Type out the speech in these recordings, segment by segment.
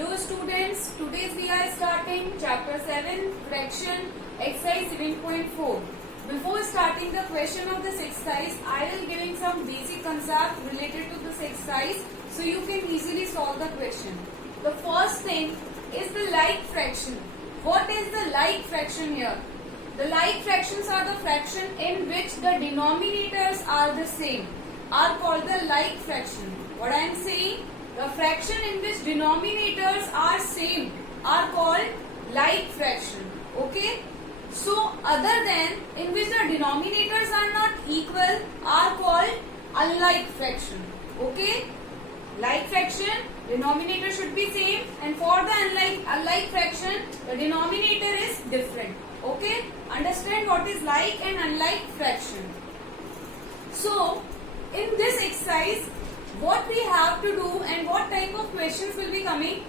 Hello students, today we are starting chapter 7 fraction exercise 7.4. Before starting the question of this exercise, I will giving some basic concept related to this exercise so you can easily solve the question. The first thing is the like fraction. What is the like fraction here? The like fractions are the fraction in which the denominators are the same, are called the like fraction. What I am saying? The fraction in which denominators are same are called like fraction. Okay? So, other than in which the denominators are not equal are called unlike fraction. Okay? Like fraction, denominator should be same, and for the unlike fraction, the denominator is different. Okay? Understand what is like and unlike fraction. So, in this exercise, what we have to do and what type of questions will be coming?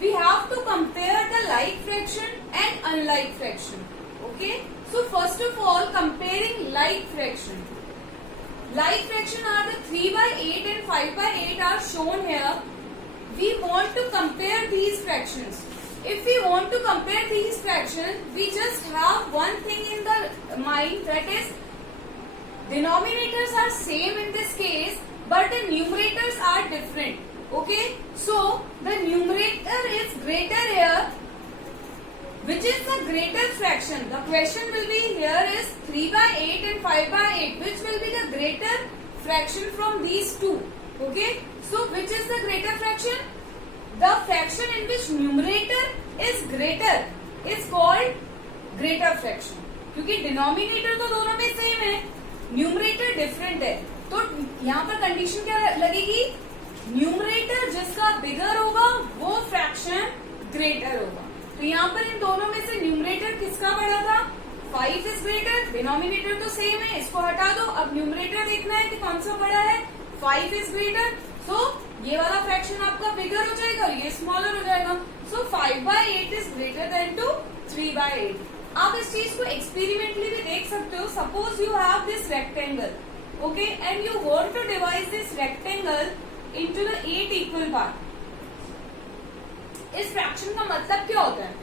We have to compare the like fraction and unlike fraction. Okay? So first of all, comparing like fraction. Like fraction are the 3 by 8 and 5 by 8 are shown here. We want to compare these fractions. If we want to compare these fractions, we just have one thing in the mind, that is denominators are same in this case, but the numerators are different. Okay, so the numerator is greater here. Which is the greater fraction? The question will be here is 3 by 8 and 5 by 8. Which will be the greater fraction from these two? Okay, so which is the greater fraction? The fraction in which numerator is greater is called greater fraction. क्योंकि denominator तो दोनों में same है, numerator different है. तो यहाँ पर condition क्या लगेगी? न्यूमरेटर जिसका बिगर होगा वो फ्रैक्शन ग्रेटर होगा. तो यहाँ पर इन दोनों में से न्यूमरेटर किसका बड़ा था? 5 इज ग्रेटर. डिनोमिनेटर तो सेम है, इसको हटा दो. अब न्यूमरेटर देखना है कि कौन सा बड़ा है. 5 इज ग्रेटर. सो ये वाला फ्रैक्शन आपका बिगर हो जाएगा, ये स्मॉलर हो जाएगा. So 5 by 8 is greater than to 3 by 8. आप इस चीज को एक्सपेरिमेंटली भी देख सकते हो. Suppose you have this rectangle. Okay, and you want to divide this rectangle into the 8 equal part. इस fraction का मतलब क्या होता है?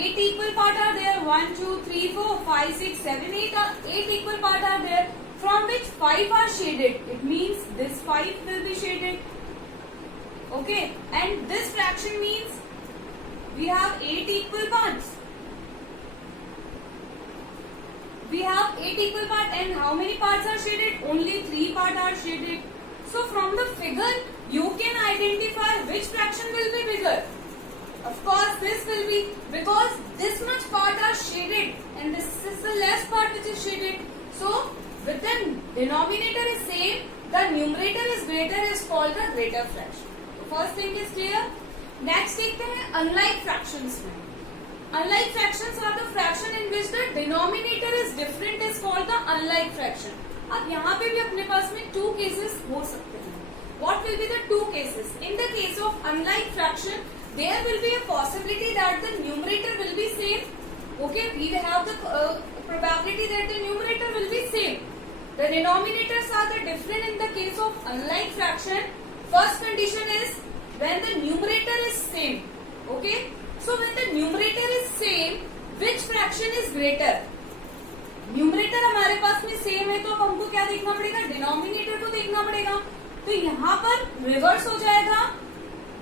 8 equal part are there. 1, 2, 3, 4, 5, 6, 7, 8 equal part are there. From which 5 are shaded. It means this 5 will be shaded. Okay, and this fraction means we have 8 equal parts. We have 8 equal parts, and how many parts are shaded? Only 3 parts are shaded. So from the figure, you can identify which fraction will be bigger. Of course, this will be, because this much part are shaded, and this is the less part which is shaded. So with the denominator is same, the numerator is greater is called the greater fraction. So first thing is clear. Next देखते हैं unlike fractions में. Unlike fractions are the fraction in which the denominator is different is called the unlike fraction. अब यहाँ पे भी अपने पास में 2 cases हो सकते हैं. What will be the 2 cases? In the case of unlike fraction, there will be a possibility that the numerator will be same. Okay, we have the probability that the numerator will be same. The denominators are the different in the case of unlike fraction. First condition is when the numerator is same. Okay. So when the numerator is same, which fraction is greater? Numerator हमारे पास में same है, तो हमको क्या देखना पड़ेगा? Denominator को देखना पड़ेगा. तो यहाँ पर रिवर्स हो जाएगा.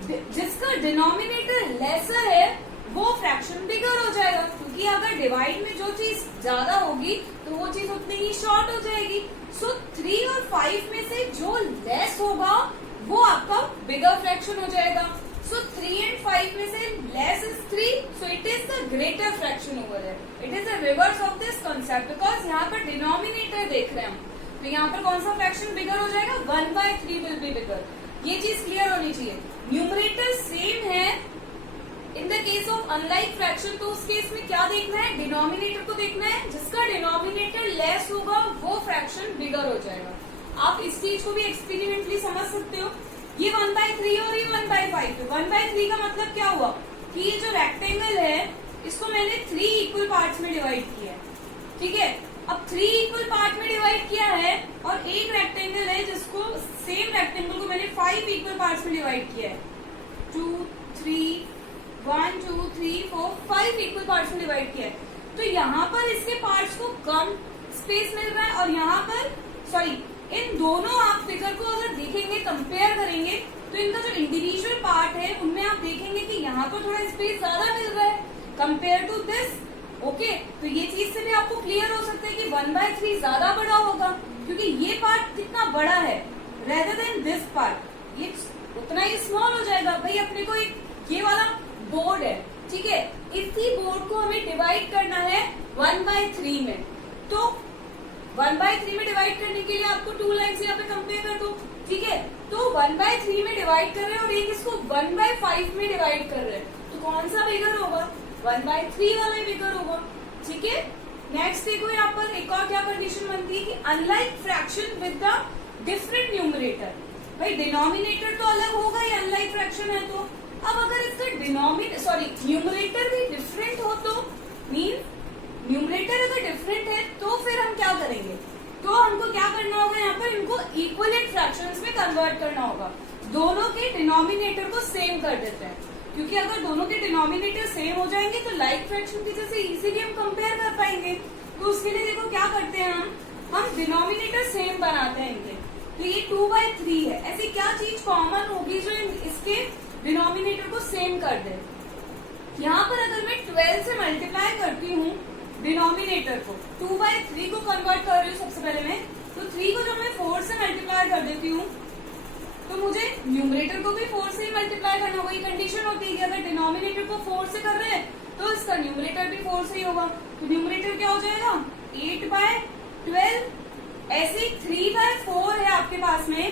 जिसका denominator lesser है, वो fraction bigger हो जाएगा. क्योंकि अगर divide में जो चीज ज्यादा होगी, तो वो चीज उतनी ही short हो जाएगी. So 3 और 5 में से जो less होगा, वो आपका bigger fraction हो जाएगा. So 3 and 5 में से less is 3, so it is the greater fraction over there. It is the reverse of this concept because यहाँ पर denominator देख रहे हैं हम. तो यहाँ पर कौन सा fraction bigger हो जाएगा? 1 by 3 will be bigger. ये चीज clear होनी चाहिए. Numerator same है. In the case of unlike fraction, तो उस केस में क्या देखना है? Denominator को देखना है. जिसका denominator less होगा, वो fraction bigger हो जाएगा. आप इस चीज को भी experimentally समझ सकते हो. ये 1 by 3 और ये 1 by 5. 1 by 3 का मतलब क्या हुआ कि ये जो रेक्टेंगल है इसको मैंने 3 इक्वल पार्ट्स में डिवाइड किया है. ठीक है. अब 3 इक्वल पार्ट में डिवाइड किया है और एक रेक्टेंगल है जिसको सेम रेक्टेंगल को मैंने 5 इक्वल पार्ट्स में डिवाइड किया है. 2, 3, 5 इक्वल पार्ट्स में डिवाइड किया है, तो यहाँ पर इसके पार्ट्स को कम स्पेस मिल रहा है और यहाँ पर सॉरी इन दोनों आप फिगर को अगर देखेंगे कंपेयर करेंगे तो इनका जो इंडिविजुअल पार्ट है उनमें आप देखेंगे कि यहाँ पर थोड़ा स्पेस ज्यादा मिल रहा है कंपेयर टू दिस। ओके, तो ये चीज से भी आपको क्लियर हो सकता है कि 1/3 ज्यादा बड़ा होगा क्योंकि ये पार्ट कितना बड़ा है रेदर देन दिस पार्ट, ये उतना ही स्मॉल हो जाएगा। भाई अपने को एक ये वाला बोर्ड है, ठीक है, इसी बोर्ड को हमें डिवाइड करना है 1/3 में, तो 1/3 में डिवाइड करने के लिए आपको 2 लाइन्स यहाँ पे कंपेयर कर दो, ठीक है। तो 1/3 में डिवाइड कर रहे हैं और एक इसको 1/5 में डिवाइड कर रहे हैं, तो कौन सा बिगर होगा? 1/3 वाला ही बिगर होगा, ठीक है। नेक्स्ट देखो यहाँ पर एक और क्या कंडीशन बनती है कि unlike fraction with the different numerator, भाई डिनोमिनेटर तो अलग होगा ही अनलाइक फ्रैक्शन है तो। अब अगर इसका न्यूमरेटर भी डिफरेंट हो तो मीन न्यूमरेटर अगर डिफरेंट है तो फिर हम क्या करेंगे? तो हमको क्या करना होगा, यहाँ पर इनको इक्वलेंट फ्रैक्शंस में कन्वर्ट करना होगा, दोनों के डिनोमिनेटर को सेम कर देते हैं, क्योंकि अगर दोनों के डिनोमिनेटर सेम हो जाएंगे तो लाइक फ्रैक्शन की जैसे इजीली हम कंपेयर कर पाएंगे। तो उसके लिए देखो क्या करते हैं हम डिनोमिनेटर सेम बनाते हैं इनके, तो ये 2/3 है, ऐसी क्या चीज कॉमन होगी जो इसके डिनोमिनेटर को सेम कर दे? यहाँ पर अगर मैं 12 से मल्टीप्लाई करती हूँ डिनोमिनेटर को, 2/3 को कन्वर्ट कर रही हूँ सबसे पहले मैं, तो 3 को जब मैं 4 से मल्टीप्लाई कर देती हूँ तो मुझे न्यूमरेटर को भी 4 से ही मल्टीप्लाई करना होगा। ये कंडीशन होती है कि अगर डिनोमिनेटर को 4 से कर रहे हैं तो इसका न्यूमरेटर भी 4 से ही होगा, तो न्यूमरेटर क्या हो जाएगा? 8/12। ऐसे 3/4 है आपके पास में,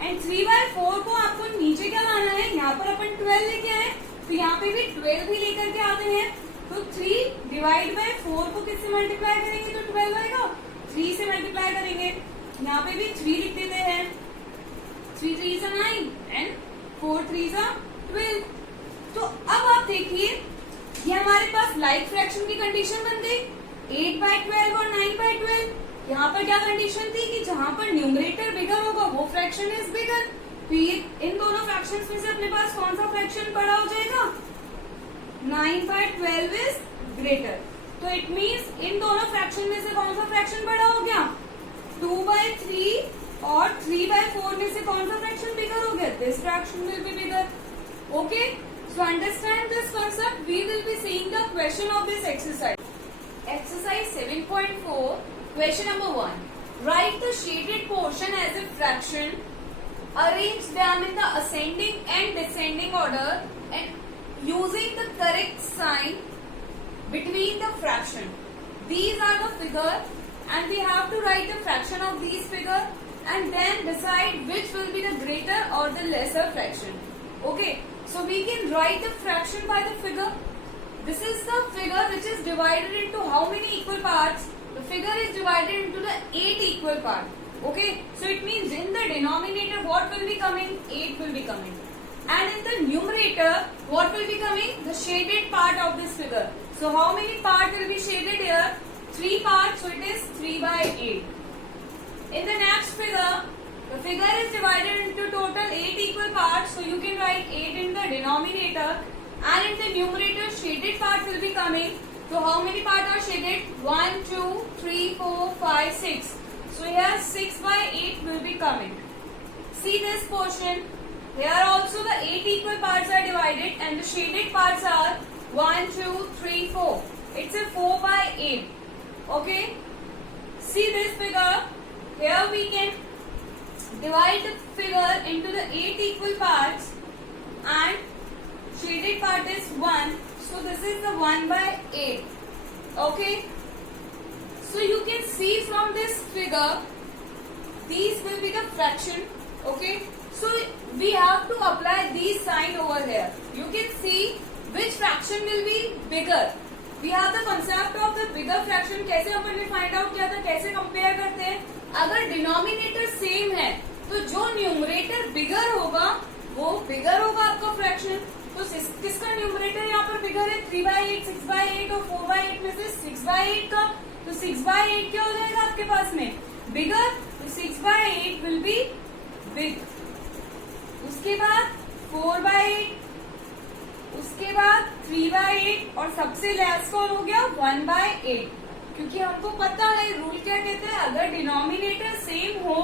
एंड 3/4 को आपको नीचे क्या लाना है? यहाँ पर अपन 12 लेके आए तो यहाँ पे भी 12 ही लेकर के आते हैं, तो 3/4 को किससे मल्टीप्लाई करेंगे तो 12 आएगा, 3 से मल्टीप्लाई करेंगे, यहाँ पे भी 3 लिख देते हैं, 3 3s are 9 and 4 3s are 12। तो अब आप देखिए ये हमारे पास लाइक फ्रैक्शन की कंडीशन बन गई 8/12 और 9/12। यहाँ पर क्या कंडीशन थी कि जहां पर न्यूमरेटर बिगर होगा वो फ्रैक्शन इज बिगर, तो ये इन दोनों फ्रैक्शंस में से अपने पास कौन सा फ्रैक्शन बड़ा हो जाएगा? 9/12 इज ग्रेटर, तो इट मीन्स इन दोनों फ्रैक्शन में से कौन सा फ्रैक्शन बड़ा हो गया? 2/3 और 3/4 में से कौन सा फ्रैक्शन बिगर हो गया? This fraction will be bigger. Okay, so understand this concept, we will be seeing the question of this exercise. Exercise 7.4, question number 1. Write the shaded portion as a fraction. Arrange them in the ascending and descending order and using the correct sign between the fraction. These are the figure and we have to write the fraction of these figure and then decide which will be the greater or the lesser fraction. Okay, so we can write the fraction by the figure. This is the figure which is divided into how many equal parts? The figure is divided into the 8 equal parts. Okay, so it means in the denominator what will be coming? 8 will be coming. And in the numerator what will be coming? The shaded part of this figure. So how many parts will be shaded here? 3 parts, so it is 3/8. In the next figure, the figure is divided into total 8 equal parts, so you can write 8 in the denominator, and in the numerator shaded part will be coming. So how many parts are shaded? 1, 2, 3, 4, 5, 6. So here 6/8 will be coming. See this portion. Here also the 8 equal parts are divided and the shaded parts are 1, 2, 3, 4. It's a 4/8. Okay. See this figure. Here we can divide the figure into the 8 equal parts and shaded part is 1. So this is the 1/8. Okay. So you can see from this figure, these will be the fraction. Okay. So we have to apply these sign over here. You can see which fraction will be bigger. We have the concept of the bigger fraction. कैसे अपन ने find out किया था, कैसे compare करते हैं? अगर denominator same है तो जो न्यूमरेटर बिगर होगा वो बिगर होगा आपका फ्रैक्शन। तो किसका न्यूमरेटर यहाँ पर बिगर है? 3/8, 6/8 और 4/8 में से 6/8 का, तो 6/8 क्या हो जाएगा आपके पास में? बिगर, तो 6/8 विल बी बिग। उसके बाद 4/8, उसके बाद 3/8 6/8 और सबसे लेस कौन हो गया 1/8, क्योंकि हमको पता है रूल क्या कहते हैं, अगर डिनोमिनेटर सेम हो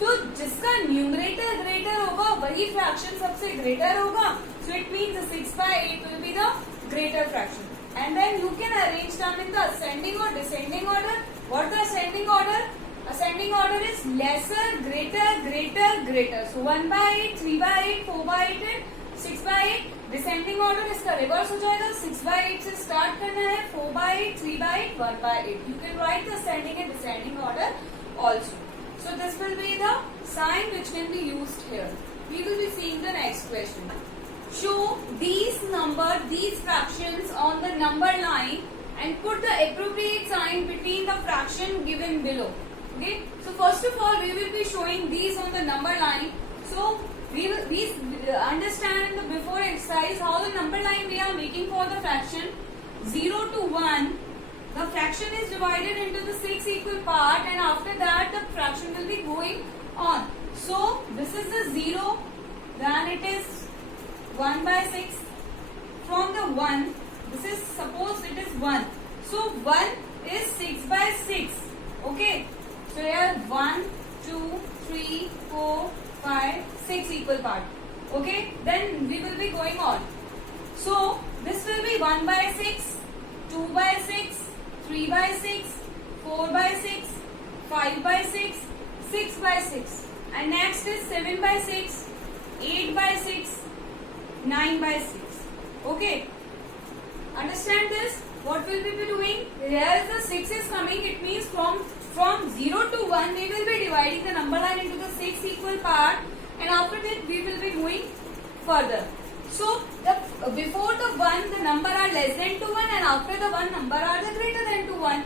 तो जिसका न्यूमरेटर ग्रेटर होगा वही फ्रैक्शन सबसे ग्रेटर होगा. सो it means 6/8 will be the greater fraction. And then you can arrange them in the ascending or descending order. What the ascending order? Ascending order is lesser, greater, greater, greater. So 1/8, 3/8, 4/8 and 6/8. Descending order इसका reverse हो जाएगा. 6/8 से start करना है, 4/8, 3/8, 1/8. You can write the ascending and descending order also. So this will be the sign which can be used here. We will be seeing the next question. Show these fractions on the number line and put the appropriate sign between the fraction given below. Okay. So first of all, we will be showing these on the number line. So we understand in the before exercise how the number line we are making for the fraction 0 to 1. The fraction is divided into the 6 equal part, and after that the fraction will be going on. So this is the 0, then it is 1/6. From the 1, this is, suppose it is 1. So 1 is 6/6. Okay. So here 1, 2, 3, 4, 5, 6 equal part. Okay. Then we will be going on. So this will be 1/6, 2/6, 3/6, 4/6, 5/6, 6/6. And next is 7/6, 8/6, 9/6. Okay. Understand this? What will we be doing? Here the 6 is coming. It means from 0 to 1 we will be dividing the number line into the 6 equal part, and after that we will be moving further. So before the 1 the number are less than to 1, and after the 1 number are the greater than to 1.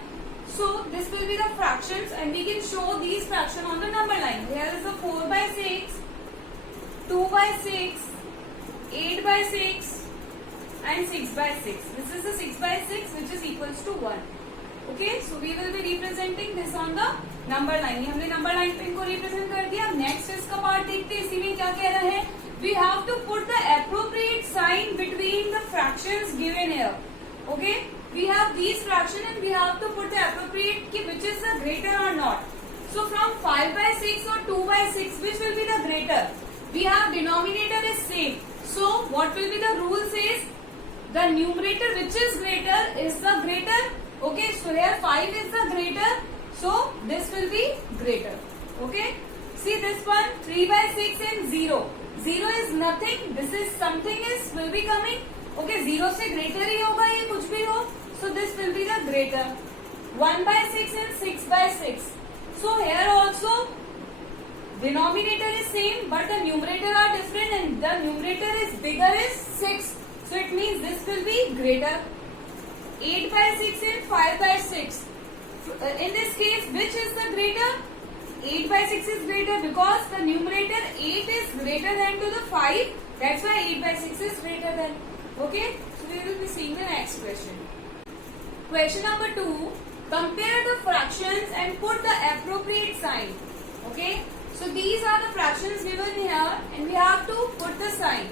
So this will be the fractions, and we can show these fraction on the number line. Here is the 4/6, 2/6, 8/6 and 6/6. This is the 6/6 which is equals to 1. Okay, so we will be representing this on the number line. ये हमने number line पे इनको represent कर दिया. Next इसका part देखते हैं. इसी में क्या कह रहा है? We have to put the appropriate sign between the fractions given here. Okay, we have these fraction and we have to put the appropriate ki which is the greater or not. So from 5/6 or 2/6, which will be the greater? We have denominator is same. So what will be the rule says? The numerator which is greater is the greater. Okay, so here 5 is the greater. So this will be greater. Okay, see this one 3/6 and 0. 0 is nothing. This is something is will be coming. Okay, 0 से greater ही होगा ये कुछ भी हो. So this will be the greater. 1/6 and 6/6. So here also denominator is same but the numerator are different, and the numerator is bigger is 6. So it means this will be greater. 8/6 and 5/6. In this case, which is the greater? 8/6 is greater because the numerator 8 is greater than to the 5. That's why 8/6 is greater than. Okay, so we will be seeing the next question. Question number 2. Compare the fractions and put the appropriate sign. Okay, so these are the fractions given here and we have to put the sign.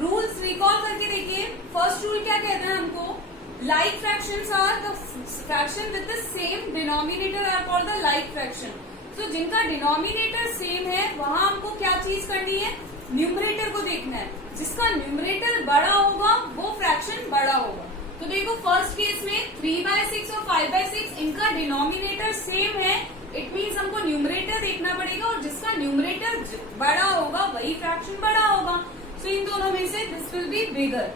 Rules recall करके देखिए. First rule क्या कहता है हमको? Like fractions are the fraction with the same denominator are called the like fraction. So जिनका denominator same है वहाँ हमको क्या चीज करनी है? न्यूमरेटर को देखना है. जिसका न्यूमरेटर बड़ा होगा वो फ्रैक्शन बड़ा होगा. तो देखो फर्स्ट केस में 3/6 और 5/6 इनका डिनोमिनेटर सेम है. इट मीन्स हमको न्यूमरेटर देखना पड़ेगा और जिसका न्यूमरेटर बड़ा होगा वही फ्रैक्शन बड़ा होगा. सो इन दोनों में से this will be bigger.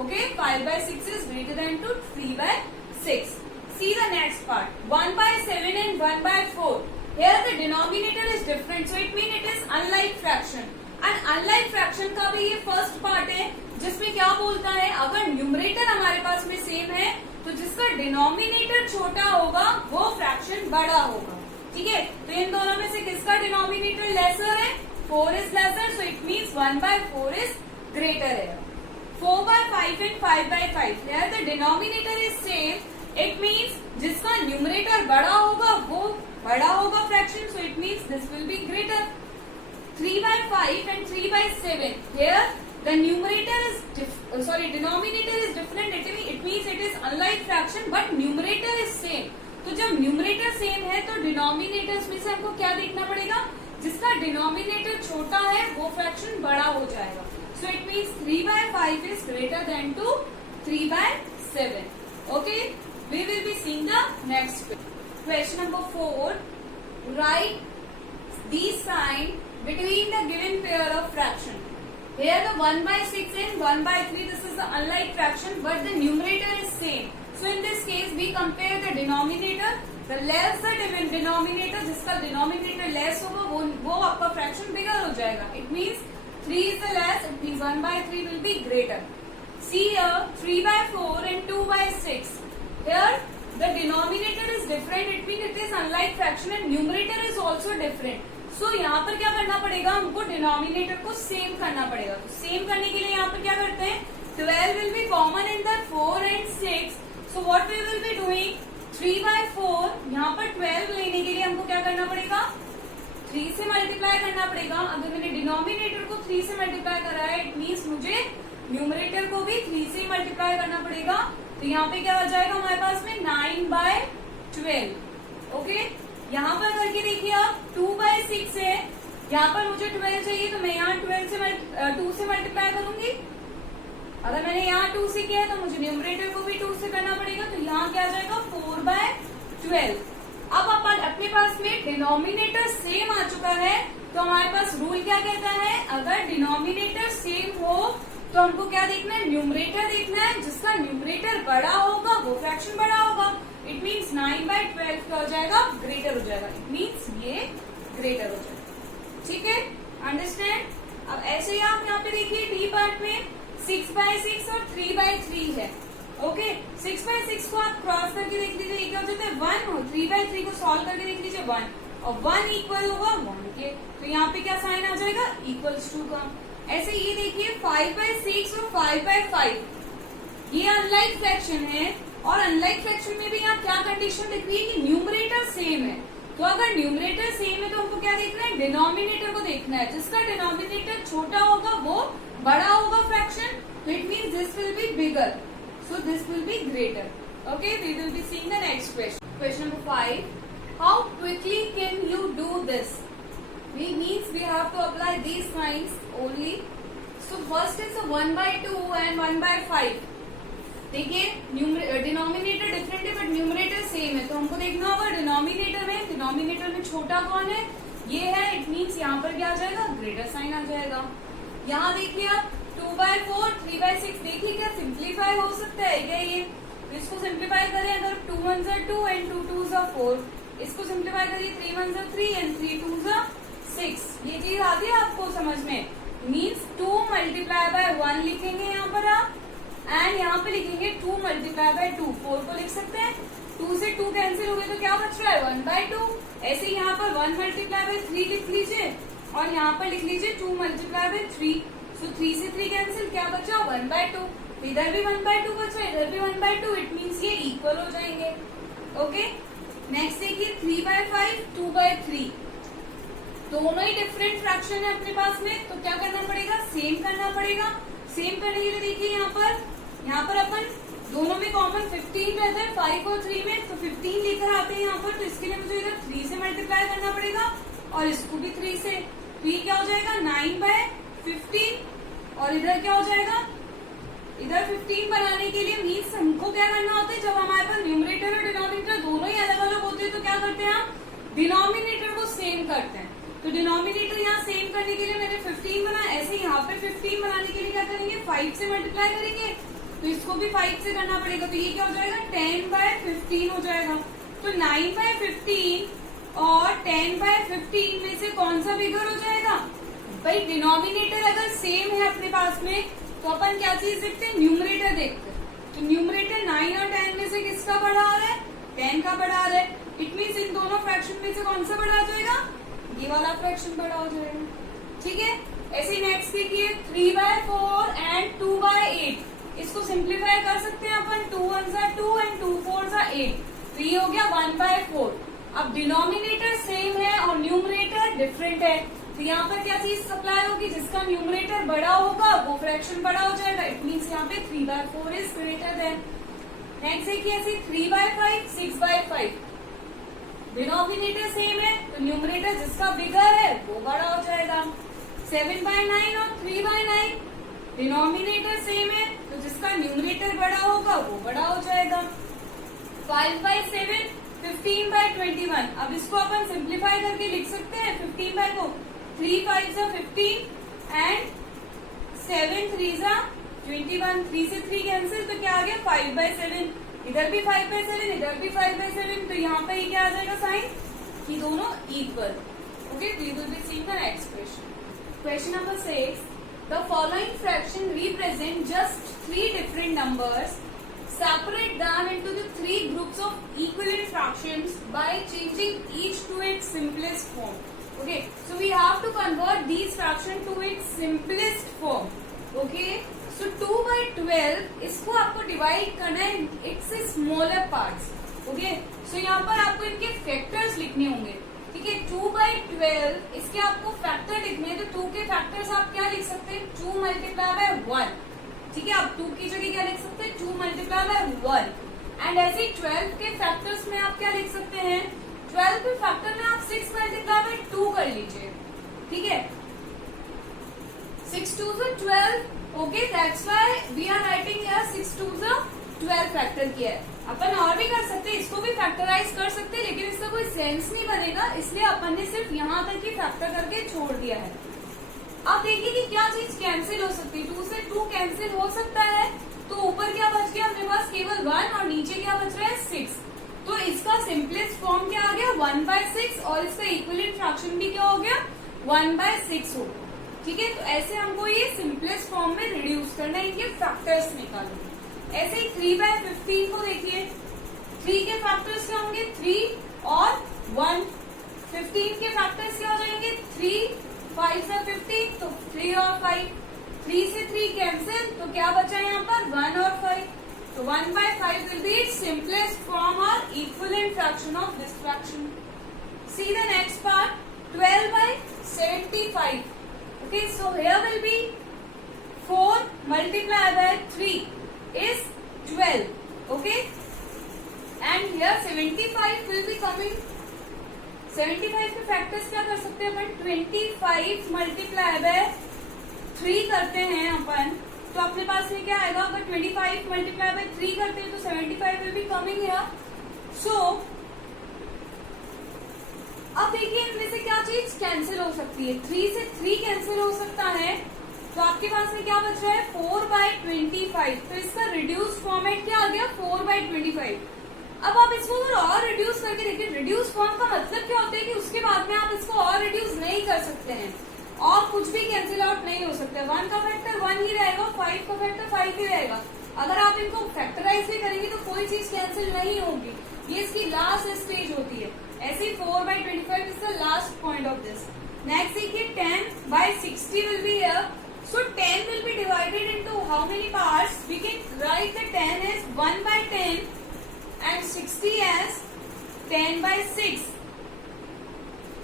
Okay, 5/6 is greater than to 3/6. See the next part. 1/7 and 1/4. Here the denominator is different, so it means it is unlike fraction. And unlike fraction का भी ये first part है जिसमें क्या बोलता है, अगर numerator हमारे पास में सेम है तो जिसका डिनोमिनेटर छोटा होगा वो फ्रैक्शन बड़ा होगा. ठीक है, तो इन दोनों में से किसका डिनोमिनेटर लेसर है? 4 is lesser, so it means 1/4 is greater है. 4/5 and 5/5. Here the denominator is same. It means जिसका न्यूमरेटर बड़ा होगा वो बड़ा होगा fraction, so it means this will be greater. 3/5 and 3/7. Here the numerator is denominator is different. It fraction but numerator is same. तो जब numerator same है तो डिनोमिनेटर्स में से हमको क्या देखना पड़ेगा, जिसका डिनोमिनेटर छोटा है वो फ्रैक्शन बड़ा हो जाएगा। So it means 3/5 is greater than to 3/7। Okay, we will be seeing the next question number 4। Write the sign between the given pair of fraction. Here the 1/6 and 1/3, this is the unlike fraction but the numerator is same. So in this case we compare the denominator. The less the denominator, जिसका denominator less होगा वो आपका fraction bigger हो जाएगा. It means 3 is the less, it means 1/3 will be greater. See here 3/4 and 2/6. Here the denominator is different, it means it is unlike fraction and numerator is also different. सो यहाँ पर क्या करना पड़ेगा, हमको denominator को same करना पड़ेगा। तो सेम करने के लिए यहाँ पर क्या करते हैं, 12 will be common in the 4 and 6। So what we will be doing, 3/4 यहाँ पर 12 लेने के लिए हमको क्या करना पड़ेगा, 3 से मल्टीप्लाई करना पड़ेगा। अगर मैंने डिनोमिनेटर को 3 से मल्टीप्लाई करा है, इट मीन्स मुझे न्यूमरेटर को भी 3 से मल्टीप्लाई करना पड़ेगा। तो यहाँ पे क्या हो जाएगा हमारे पास में 9/12। ओके, यहाँ पर करके देखिए आप 2/6 है, यहाँ पर मुझे 12 चाहिए तो मैं यहाँ 2 से मल्टीप्लाई करूंगी। अगर मैंने यहाँ 2 से किया है तो मुझे न्यूमरेटर को भी 2 से करना पड़ेगा। तो यहाँ क्या आ जाएगा 4/12। अब अपन अपने पास में डिनोमिनेटर सेम आ चुका है तो हमारे पास रूल क्या कहता है, अगर डिनोमिनेटर सेम हो तो हमको क्या देखना है, न्यूमरेटर देखना है। जिसका न्यूमरेटर बड़ा होगा वो फ्रैक्शन बड़ा होगा। इट मीन्स 9/12 क्या हो जाएगा, ग्रेटर हो जाएगा। इट मीन्स ये ग्रेटर हो जाएगा। ठीक है, अंडरस्टैंड। अब ऐसे ही आप यहाँ पे देखिए डी पार्ट में 6/6 और 3/3 है। ओके, 6/6 को आप क्रॉस करके देख लीजिए, ये क्या हो जाता है 1, और 3/3 को सॉल्व करके देख लीजिए 1, और 1 इक्वल होगा 1 के। तो यहाँ पे क्या साइन आ जाएगा, इक्वल्स टू का। ऐसे ये देखिए 5/6 और 5/5, ये अनलाइक फ्रैक्शन है। और अनलाइक फ्रैक्शन में भी यहाँ क्या कंडीशन दिख रही है कि न्यूमरेटर सेम है। तो अगर न्यूमरेटर सेम है तो हमको क्या देखना है, डिनोमिनेटर को देखना है। जिसका डिनोमिनेटर छोटा होगा वो बड़ा होगा फ्रैक्शन। तो it means this will be bigger, so this will be greater. Okay, we will be seeing the next question. Question number 5, how quickly can you do this? Means we have to apply these signs only. So first is 1/2 and 1/5। देखिए denominator different है but numerator same है। तो हमको देखना होगा denominator में छोटा कौन है, ये है। इट मीन्स यहाँ पर क्या आ जाएगा, ग्रेटर साइन आ जाएगा। यहाँ देखिए आप 2/4 3/6, देखिए क्या सिंप्लीफाई हो सकता है क्या ये। तो इसको सिंप्लीफाई करें, अगर 2 1s are 2 and 2 2s are 4, इसको सिंप्लीफाई करिए 3 1s are 3 and 3 2s are 6। ये चीज आती है आपको समझ में। मीन्स 2 मल्टीप्लाई बाय 1 लिखेंगे यहाँ पर आप, एंड यहाँ पे लिखेंगे 2 मल्टीप्लाई बाय 2। 4 को लिख सकते हैं, 2 से 2 कैंसिल हो गए तो क्या बच रहा है 1/2। ऐसे ही यहाँ पर 1 मल्टीप्लाई बाय 3 लिख लीजिए और यहाँ पर लिख लीजिए 2 मल्टीप्लाई बाय 3। सो 3 से 3 कैंसिल, क्या बचा 1/2। इधर भी 1/2 बचा, इधर भी 1/2। इट मीन्स ये इक्वल हो जाएंगे। ओके, नेक्स्ट देखिए 3/5 2/3, दोनों ही डिफरेंट फ्रैक्शन है अपने पास में। तो क्या करना पड़ेगा, सेम करना पड़ेगा। सेम करने के लिए देखिए यहाँ पर अपन दोनों में कॉमन 15 रहता है 5 और 3 में, तो 15 लेकर आते हैं यहाँ पर। तो इसके लिए मुझे इधर 3 से मल्टीप्लाई करना पड़ेगा और इसको भी 3 से। तो ये क्या हो जाएगा 9/15, और इधर क्या हो जाएगा, इधर 15 बनाने के लिए मीन्स हमको क्या करना होता है, जब हमारे पास न्यूमरेटर और डिनोमिनेटर दोनों ही अलग अलग होते हैं तो क्या करते हैं हम, डिनोमिनेटर को सेम करते हैं। तो डिनोमिनेटर यहाँ सेम करने के लिए मैंने 15 बनाया। ऐसे यहाँ पे 15 बनाने के लिए क्या करेंगे, 5 से मल्टीप्लाई करेंगे। तो इसको भी 5 से करना पड़ेगा। तो ये क्या हो जाएगा 10/15 हो जाएगा। तो 9/15 और 10/15 में से कौन सा बिगर हो जाएगा भाई, डिनोमिनेटर अगर सेम है अपने पास में तो अपन क्या चीज देखते हैं, न्यूमरेटर देखते हैं। तो न्यूमरेटर 9 और 10 में से किसका बड़ा आ रहा है, 10 का बड़ा आ रहा है। इट मीन्स इन दोनों फ्रैक्शन में से कौन सा बड़ा आ जाएगा, ये वाला फ्रैक्शन बड़ा हो जाएगा। ठीक है, ऐसे नेक्स्ट देखिए 3/4 एंड 2/8, इसको सिंप्लीफाई कर सकते हैं अपन। 2 1s are 2 and 2 4s are 8, तो ये हो गया 1/4। अब डिनोमिनेटर सेम है और न्यूमरेटर डिफरेंट है, तो यहाँ पर क्या चीज सप्लाई होगी, जिसका न्यूमरेटर बड़ा होगा वो फ्रैक्शन बड़ा हो जाएगा। इट मीन्स यहाँ पे 3/4 इज ग्रेटर देन। नेक्स्ट देखिए ऐसे 3/5, 6/5, डिनोमिनेटर सेम है तो न्यूमरेटर जिसका बिगर है वो बड़ा हो जाएगा। 7/9 और 3/9, डिनोमिनेटर सेम है तो जिसका न्यूमरेटर बड़ा होगा वो बड़ा हो जाएगा। 5/7, 15/21, अब इसको अपन सिंप्लीफाई करके लिख सकते हैं 15 बाय को 3 5 15 एंड 7 3 21, 3 से 3 कैंसिल तो क्या आ गया 5/7, इधर भी 5/7 इधर भी 5/7, तो यहाँ पे ये क्या आ जाएगा साइन कि दोनों equal. Okay, we will be seeing the next question. Question number 6, the following fraction represent just 3 different numbers. Separate them into the 3 groups of equivalent fractions by changing each to its simplest form. Okay, so we have to convert these fractions to its simplest form. Okay, so 2/12 इसको आपको divide करना है it's smaller parts. Okay, सो यहाँ पर आपको इनके factors लिखने होंगे। ठीक है, 2/12 इसके आपको फैक्टर लिखने हैं, तो 2 के फैक्टर्स आप क्या लिख सकते हैं 2 × 1। ठीक है, आप 2 की जगह क्या लिख सकते हैं 2 × 1। एंड ऐसे ही 12 के फैक्टर्स में आप क्या लिख सकते हैं 12 के फैक्टर में आप 6 × 2 कर लीजिए। ठीक है, 6 2 12। Okay, that's why we are writing here 6 2 12 factor किया है। अपन और भी कर सकते हैं, इसको भी फैक्टराइज कर सकते हैं, लेकिन इसका कोई सेंस नहीं बनेगा, इसलिए अपन ने सिर्फ यहाँ तक ही फैक्टर करके छोड़ दिया है। अब देखिए कि क्या चीज कैंसिल हो सकती है, 2 से 2 कैंसिल हो सकता है, तो ऊपर क्या बच गया अपने पास केवल 1 और नीचे क्या बच रहा है 6। तो इसका सिंपलेस्ट फॉर्म क्या आ गया 1/6 और इसका इक्विवेलेंट फ्रैक्शन भी क्या हो गया 1/6 हो। ठीक है, तो ऐसे हमको ये सिंपलेस्ट फॉर्म में रिड्यूस करना है, इनके फैक्टर्स निकालो। ऐसे ही 3/15 को देखिए, 3 के फैक्टर्स क्या होंगे 3 और 1, 15 के फैक्टर्स क्या हो जाएंगे 3 5 से 15, तो 3 और 5, 3 से 3 कैंसिल, तो क्या बचा यहाँ पर 1 और 5, तो 1/5 will be its simplest form or equivalent fraction of this fraction. See the next part, 12/75. Okay, so here will be 4 multiplied by 3 is 12. Okay, and here 75 will be coming. 75 के फैक्टर्स क्या कर सकते हैं अपन 25 मल्टीप्लाई बाय 3 करते हैं अपन, तो अपने पास में क्या आएगा अगर 25 मल्टीप्लाई बाय 3 करते हैं तो 75 विल बी कमिंग हियर। सो अब देखिए इनमें से क्या चीज कैंसिल हो सकती है, 3 से 3 कैंसिल हो सकता है, तो आपके पास में क्या बच रहा है 4/25, तो इसका रिड्यूस फॉर्मेट क्या आ गया 4/25। अब आप इसको और रिड्यूस करके देखिए, रिड्यूस फॉर्म का मतलब क्या होता है कि उसके बाद में आप इसको और रिड्यूस नहीं कर सकते हैं और कुछ भी कैंसिल आउट नहीं हो सकता है। 1 का फैक्टर 1 ही रहेगा, 5 का फैक्टर 5 ही रहेगा। अगर आप इनको फैक्टराइज भी करेंगे तो कोई चीज कैंसिल नहीं होगी, ये इसकी लास्ट स्टेज होती है। ऐसे 4/25 is the last point of this. Next देखिए 10/60 will be here, so 10 will be divided into how many parts, we can write the 10 as 1/10 and 60 as 10/6।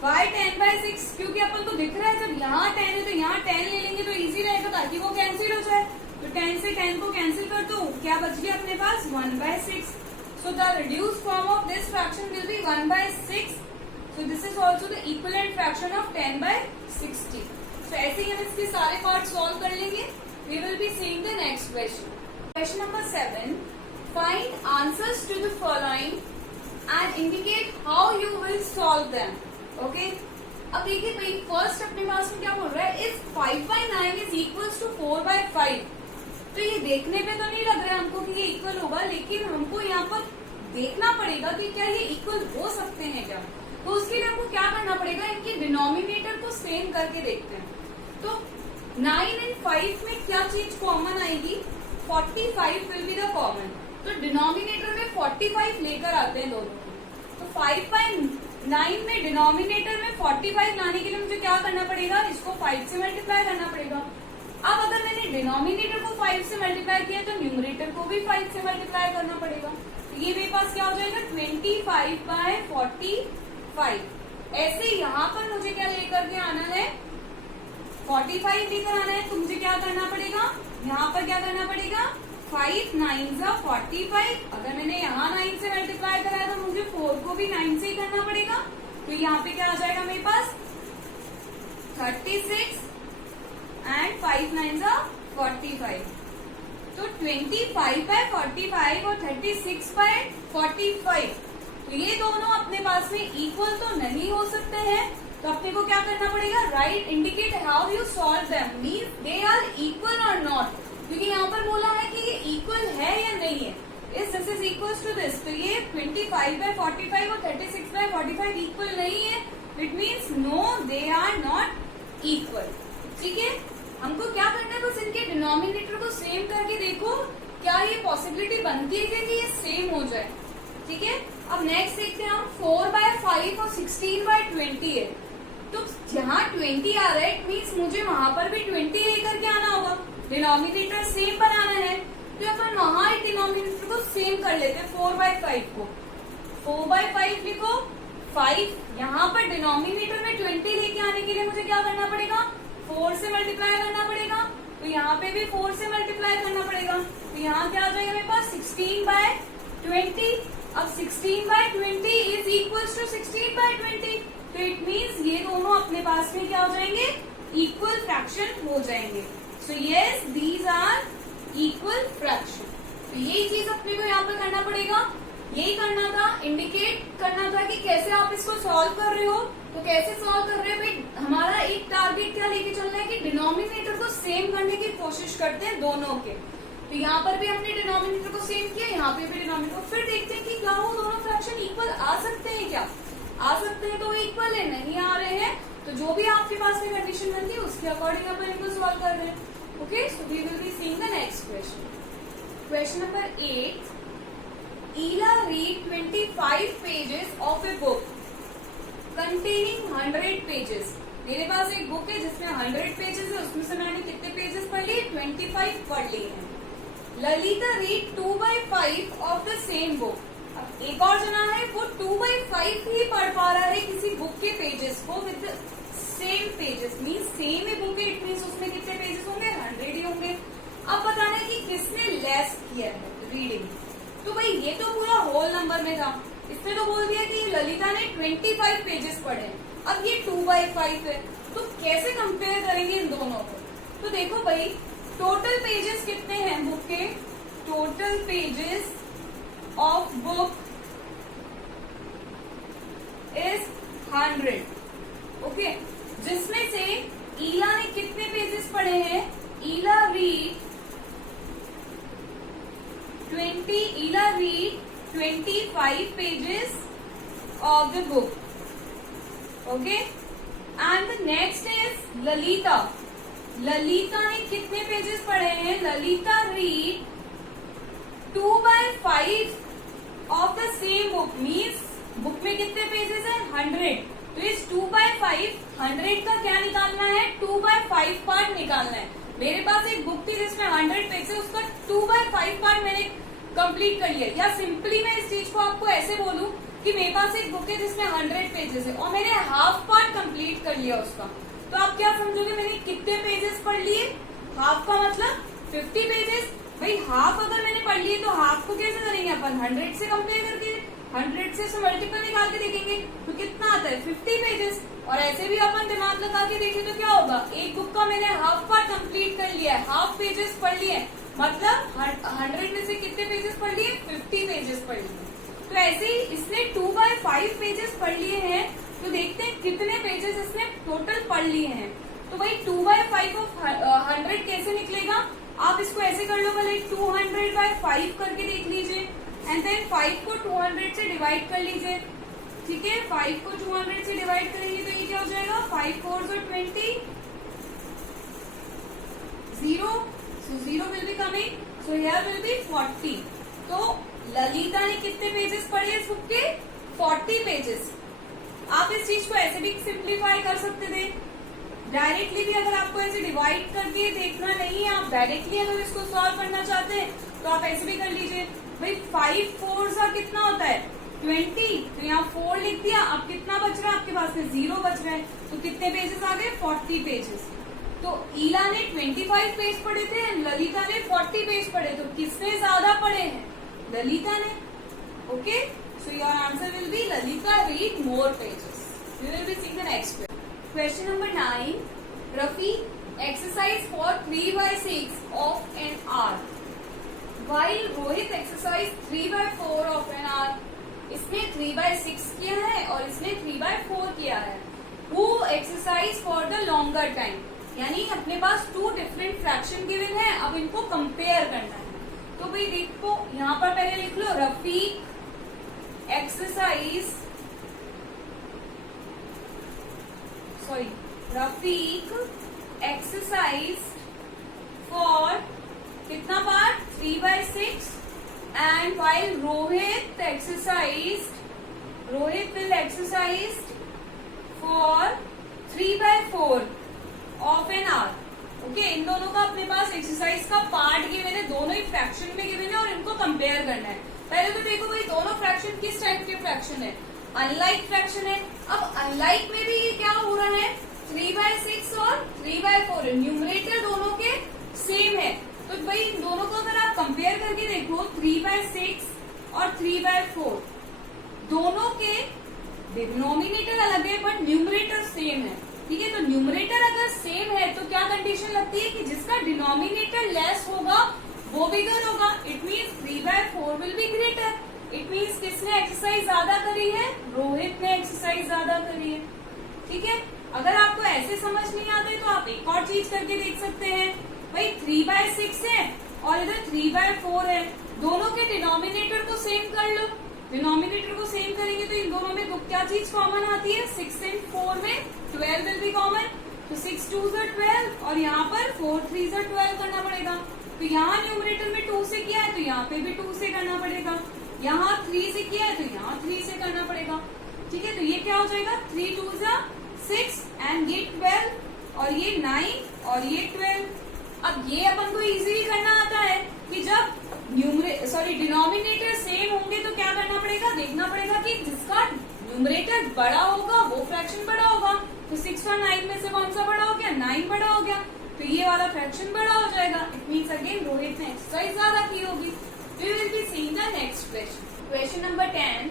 Why 10/6? क्योंकि अपन को दिख रहा है जब यहाँ 10 है तो यहाँ 10 ले लेंगे तो इजी रहेगा ताकि वो कैंसिल हो जाए, तो 10 से 10 को कैंसिल कर दो, क्या बच गया अपने पास 1/6। So the reduced form of this fraction will be 1/6. So this is also the equivalent fraction of 10/60. So ऐसे ही हम इसके सारे पार्ट सॉल्व कर लेंगे। We will be seeing the next question. Question number 7. Find answers to the following and indicate how you will solve them. Okay? अब देखिए भाई first अपने पास में क्या बोल रहा है, इफ 5/9 is equals to 4/5, तो ये देखने पे तो नहीं लग रहा है हमको कि ये इक्वल होगा, लेकिन हमको यहाँ पर देखना पड़ेगा कि क्या ये इक्वल हो सकते हैं क्या। तो उसके लिए हमको क्या करना पड़ेगा, इनके डिनोमिनेटर को सेम करके देखते हैं। तो 9 and 5 में क्या चीज कॉमन आएगी, 45 विल बी द कॉमन, तो डिनोमिनेटर में 45 लेकर आते हैं दोनों को। तो 5/9 में डिनोमिनेटर में 45 लाने के लिए मुझे क्या करना पड़ेगा, इसको 5 से मल्टीप्लाई करना पड़ेगा। अब अगर मैंने डिनोमिनेटर को 5 से मल्टीप्लाई किया तो न्यूमरेटर को भी 5 से मल्टीप्लाई करना पड़ेगा, तो ये मेरे पास क्या हो जाएगा 25/45। ऐसे यहाँ पर मुझे क्या लेकर के आना है 45 लेकर आना है, तो मुझे क्या करना पड़ेगा, यहाँ पर क्या करना पड़ेगा 5 9 जा 45। अगर मैंने यहाँ 9 से मल्टीप्लाई कराया तो मुझे 4 को भी 9 से ही करना पड़ेगा। तो यहाँ पे क्या आ जाएगा मेरे पास 36 एंड 5 9 जा 45। तो 25/45 और 36/45, तो ये दोनों अपने पास में इक्वल तो नहीं हो सकते हैं। तो अपने को क्या करना पड़ेगा, write indicate how you solve them, means they are equal और नॉट, क्योंकि यहाँ पर बोला है कि ये इक्वल है या नहीं है। इस this is equal to this, तो ये 25/45 और 36/45 इक्वल नहीं है। It means no they are not equal. ठीक है, हमको क्या करना है, बस इनके डिनोमिनेटर को सेम करके देखो क्या ये पॉसिबिलिटी बनती है कि ये सेम हो जाए। ठीक है, अब नेक्स्ट देखते हैं हम 4/5 और 16/20 है। तो जहाँ 20 आ रहा है इट मीन्स मुझे वहां पर भी 20 लेकर के आना होगा, डिनोमिनेटर सेम बनाना है। तो अपन वहां डिनोमिनेटर को सेम कर लेते हैं, 4/5 को 4/5 लिखो, 5 यहाँ पर डिनोमिनेटर में 20 लेके आने के लिए मुझे क्या करना पड़ेगा, 4 से मल्टीप्लाई करना पड़ेगा। तो यहाँ पे भी 4 से मल्टीप्लाई करना पड़ेगा। तो यहाँ क्या आ जाएगा मेरे पास 16/20। अब 16/20 इज इक्वल टू 16/20, तो इट मीन्स ये दोनों अपने पास में क्या हो जाएंगे, इक्वल फ्रैक्शन हो जाएंगे। So yes these are equal fraction. तो यही चीज अपने को यहाँ पर करना पड़ेगा, यही करना था, इंडिकेट करना था कि कैसे आप इसको सॉल्व कर रहे हो। तो कैसे सॉल्व कर रहे हो भाई, हमारा एक टारगेट क्या लेके चलना है कि डिनोमिनेटर को सेम करने की कोशिश करते हैं दोनों के। तो यहाँ पर भी हमने डिनोमिनेटर को सेम किया, यहाँ पे भी डिनोमिनेटर, फिर देखते हैं कि क्या वो दोनों फ्रैक्शन इक्वल आ सकते हैं, क्या आ सकते हैं, तो वो इक्वल है, नहीं आ रहे हैं तो जो भी आपके पास में कंडीशन बनती है उसके अकॉर्डिंग अपन इनको सॉल्व कर रहे हैं। Okay, so we will be seeing the next question. Question number 8, Ela read 25 pages of a book containing 100 pages। मेरे पास एक बुक है जिसमें 100 पेजेस है, उसमें से मैंने कितने पेजेस पढ़ लिए, 25 पढ़ लिए हैं। Lalita read 2/5 of the same book. अब एक और जना है वो 2/5 ही पढ़ पा रहा है किसी बुक के पेजेस को with same pages, mean same he book है, इट मीन्स उसमें कितने पेजेस होंगे, 100 ही होंगे। अब बताना है कि किसने लेस किया है रीडिंग। तो भाई ये तो पूरा होल नंबर में था, इसने तो बोल दिया कि ललिता ने 25 पेजेस पढ़े, अब ये 2/5 है, तो कैसे कंपेयर करेंगे इन दोनों को। तो देखो भाई टोटल पेजेस कितने हैं बुक के, total pages of book is 100। Okay, जिसमें से ईला ने कितने पेजेस पढ़े हैं, ईला read 25 pages of the book. Okay, and the next is Lalita. Lalita ने कितने पेजेस पढ़े हैं, Lalita read 2/5 of the same book, means book में कितने पेजेस हैं, 100। तो इस 2/5 100 का क्या निकालना है, 2/5 पार्ट निकालना है। मेरे पास एक बुक थी जिसमें 100 पेज है, उसका 2/5 पार्ट मैंने कंप्लीट कर लिया। या सिंपली मैं इस चीज को आपको ऐसे बोलूं कि मेरे पास एक बुक है जिसमें 100 पेजेस है और मैंने हाफ पार्ट कंप्लीट कर लिया उसका, तो आप क्या समझोगे मैंने कितने पेजेस पढ़ लिए, हाफ का मतलब 50 पेजेस। भाई हाफ अगर मैंने पढ़ लिए तो हाफ को कैसे करेंगे अपन, 100 से कंपेयर करके 100 से मल्टीपल निकाल के देखेंगे तो कितना आता है, 50 पेजेस। और ऐसे भी अपन दिमाग लगा के देखें तो क्या होगा, एक बुक का मैंने हाफ पार्ट कंप्लीट कर लिया है, हाफ पेजेस पढ़ लिए, मतलब 100 में से कितने पेजेस पढ़ लिए, 50 पेजेस पढ़ लिए। तो ऐसे ही इसने 2/5 पेजेस पढ़ लिए हैं, तो देखते हैं कितने पेजेस इसने टोटल पढ़ लिए हैं। तो भाई 2/5 ऑफ 100 कैसे निकलेगा, आप इसको ऐसे कर लो, पहले 200/5 करके देख लीजिए एंड देन 5 को 200 से डिवाइड कर लीजिए। ठीक है, 5 को 200 से डिवाइड करेंगे तो ये क्या हो जाएगा, 5 4 20, 0, so 0 will be coming, so here will be 40। तो ललिता ने कितने पेजेस पढ़े इस बुक के, 40 पेजेस। आप इस चीज को ऐसे भी सिंप्लीफाई कर सकते थे, डायरेक्टली भी अगर आपको ऐसे डिवाइड करके देखना नहीं है, आप डायरेक्टली अगर इसको सॉल्व करना चाहते हैं तो आप ऐसे भी कर लीजिए। भाई 5 4 का कितना होता है, 20, तो यहाँ 4 लिख दिया, अब कितना बच रहा है आपके पास में, 0 बच रहा है, तो कितने पेजेस आ गए, 40 पेजेस। तो ईला ने 25 पेज पढ़े थे, ललिता ने 40 पेज पढ़े, तो किसने ज्यादा पढ़े हैं? ललिता ने। Okay, so your answer will be Lalita read more pages. We will be seeing the next question number 9. Rafi exercise for 3/6 of an hour, while Rohit exercise 3/4 of an hour. इसने 3/6 किया है और इसने 3/4 किया है. Who exercise for the longer time? यानी अपने पास 2 different fraction given है, अब इनको कंपेयर करना है. तो भाई देखो यहाँ पर पहले लिख लो Rafi exercise, Rafiq exercise for कितना part? 3/6 and while Rohit will exercise for 3/4 of an hour. Okay, इन दोनों का अपने पास एक्सरसाइज का पार्ट गिवन है, दोनों ही फ्रैक्शन में गिवन है और इनको कंपेयर करना है. पहले तो देखो भाई दोनों फ्रैक्शन किस टाइप के फ्रैक्शन है? अनलाइक फ्रैक्शन है. अब अनलाइक में भी ये क्या हो रहा है? 3/6 और 3/4 है, न्यूमरेटर दोनों के सेम है. तो भाई इन दोनों को अगर आप कंपेयर करके देखो 3/6 और 3/4, दोनों के डिनोमिनेटर अलग है बट न्यूमरेटर सेम है. ठीक है, तो न्यूमरेटर अगर सेम है तो क्या कंडीशन लगती है कि जिसका डिनोमिनेटर लेस होगा वो बिगर होगा. It means 3/4 will be greater. It means किसने एक्सरसाइज ज्यादा करी है? रोहित ने एक्सरसाइज ज्यादा करी है. ठीक है, अगर आपको ऐसे समझ नहीं आते तो आप एक और चीज करके देख सकते हैं. भाई 3/6 है और इधर 3/4 है, दोनों के डिनोमिनेटर को सेम कर लो. डिनोमिनेटर को सेम करेंगे तो इन दोनों में तो क्या चीज कॉमन आती है? 6 एंड 4 में 12 विल बी कॉमन. तो 6 2s are 12 और यहाँ पर 4 3s are 12 करना पड़ेगा. तो यहाँ न्यूमरेटर में 2 से किया है तो यहाँ पे भी 2 से करना पड़ेगा. यहाँ 3 से किया है तो यहाँ 3 से करना पड़ेगा. ठीक है, तो ये क्या हो जाएगा? 3 2s are 6 एंड ये 12 और ये 9 और ये 12. अब ये अपन को इजीली करना आता है कि जब डिनोमिनेटर सेम होंगे तो क्या करना पड़ेगा? देखना पड़ेगा कि जिसका न्यूमरेटर बड़ा होगा वो फ्रैक्शन बड़ा होगा. तो 6 और 9 में से कौन सा बड़ा हो गया? 9 बड़ा हो गया, तो ये वाला फ्रैक्शन बड़ा हो जाएगा. इट मीन्स अगेन रोहित ने एक्सरसाइज ज्यादा की होगी. We will be seeing the next question. Question number 10.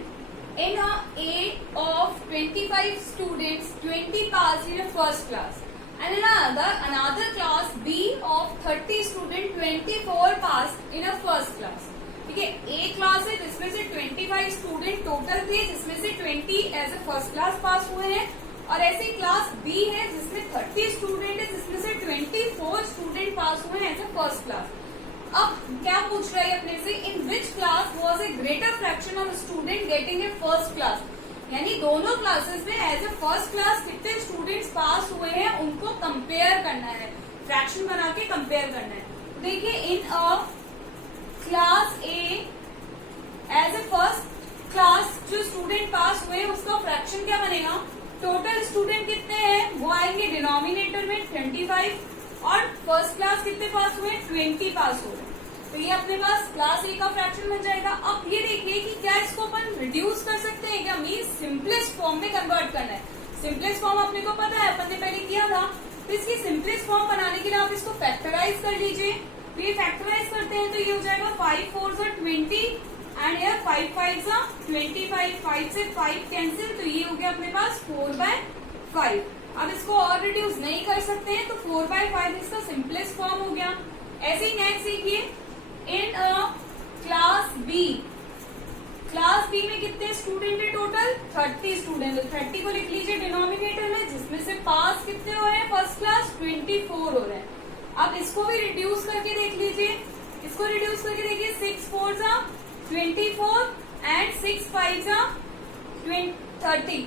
In a of 25 students, 20 pass in a first class, and in another class B of 30 students, 24 pass in a first class. ठीक है, A class है जिसमें से 25 student total थे, जिसमें से 20 as a first class pass हुए हैं, और ऐसे क्लास B है जिसमें 30 स्टूडेंट है, जिसमें से 24 स्टूडेंट पास हुए हैं एज ए फर्स्ट क्लास. अब क्या पूछ रहा है अपने से? In which class was a greater fraction of student getting a first class. यानी दोनों क्लासेस में एज ए फर्स्ट क्लास कितने स्टूडेंट्स पास हुए हैं उनको कंपेयर करना है, फ्रैक्शन बना के कंपेयर करना है. देखिए in a class A as a first class जो स्टूडेंट पास हुए उसका फ्रैक्शन क्या बनेगा? टोटल स्टूडेंट कितने हैं वो आएंगे डिनोमिनेटर में 25 और फर्स्ट क्लास कितने पास हुए? 20 पास हो रहे. तो ये अपने पास क्लास ए का फ्रैक्शन बन जाएगा. अब ये देखिए कि क्या इसको अपन रिड्यूस कर सकते हैं क्या? मीन सिंपलेस्ट फॉर्म में कन्वर्ट करना है. सिंपलेस्ट फॉर्म अपने को पता है, अपन ने पहले किया था. तो इसकी सिंपलेस्ट फॉर्म बनाने के लिए आप इसको फैक्टराइज कर लीजिए. तो ये फैक्टराइज करते हैं तो ये हो जाएगा 5 4s are 20 and here 5 5s are 25. 5 से 5 कैंसिल, तो ये हो गया अपने पास 4/5. अब इसको और रिड्यूस नहीं कर सकते हैं तो 4/5 इसका सिंपलेस्ट फॉर्म हो गया. ऐसे ही नेक्स्ट देखिए in class B. Class B में कितने स्टूडेंट है टोटल? 30 स्टूडेंट. 30 को लिख लीजिए डिनोमिनेटर में, जिसमें से पास कितने हो रहे हैं फर्स्ट क्लास? 24 हो रहे हैं. अब इसको भी रिड्यूस करके देख लीजिए. इसको रिड्यूस करके देखिए 6 4s are 24 and 6 5s are 30.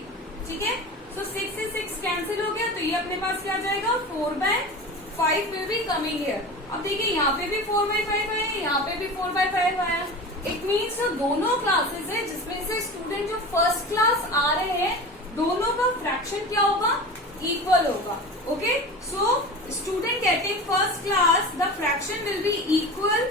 ठीक है, तो 6 से 6 कैंसिल हो गया, तो ये अपने पास क्या जाएगा? 4/5 विल बी कमिंग हियर. अब देखिए यहाँ पे भी 4/5 आया, यहाँ पे भी 4/5 आया. इट मीन्स दोनों क्लासेस है जिसमें से स्टूडेंट जो फर्स्ट क्लास आ रहे हैं दोनों का फ्रैक्शन क्या होगा? इक्वल होगा. Okay, so student getting first class the fraction will be equal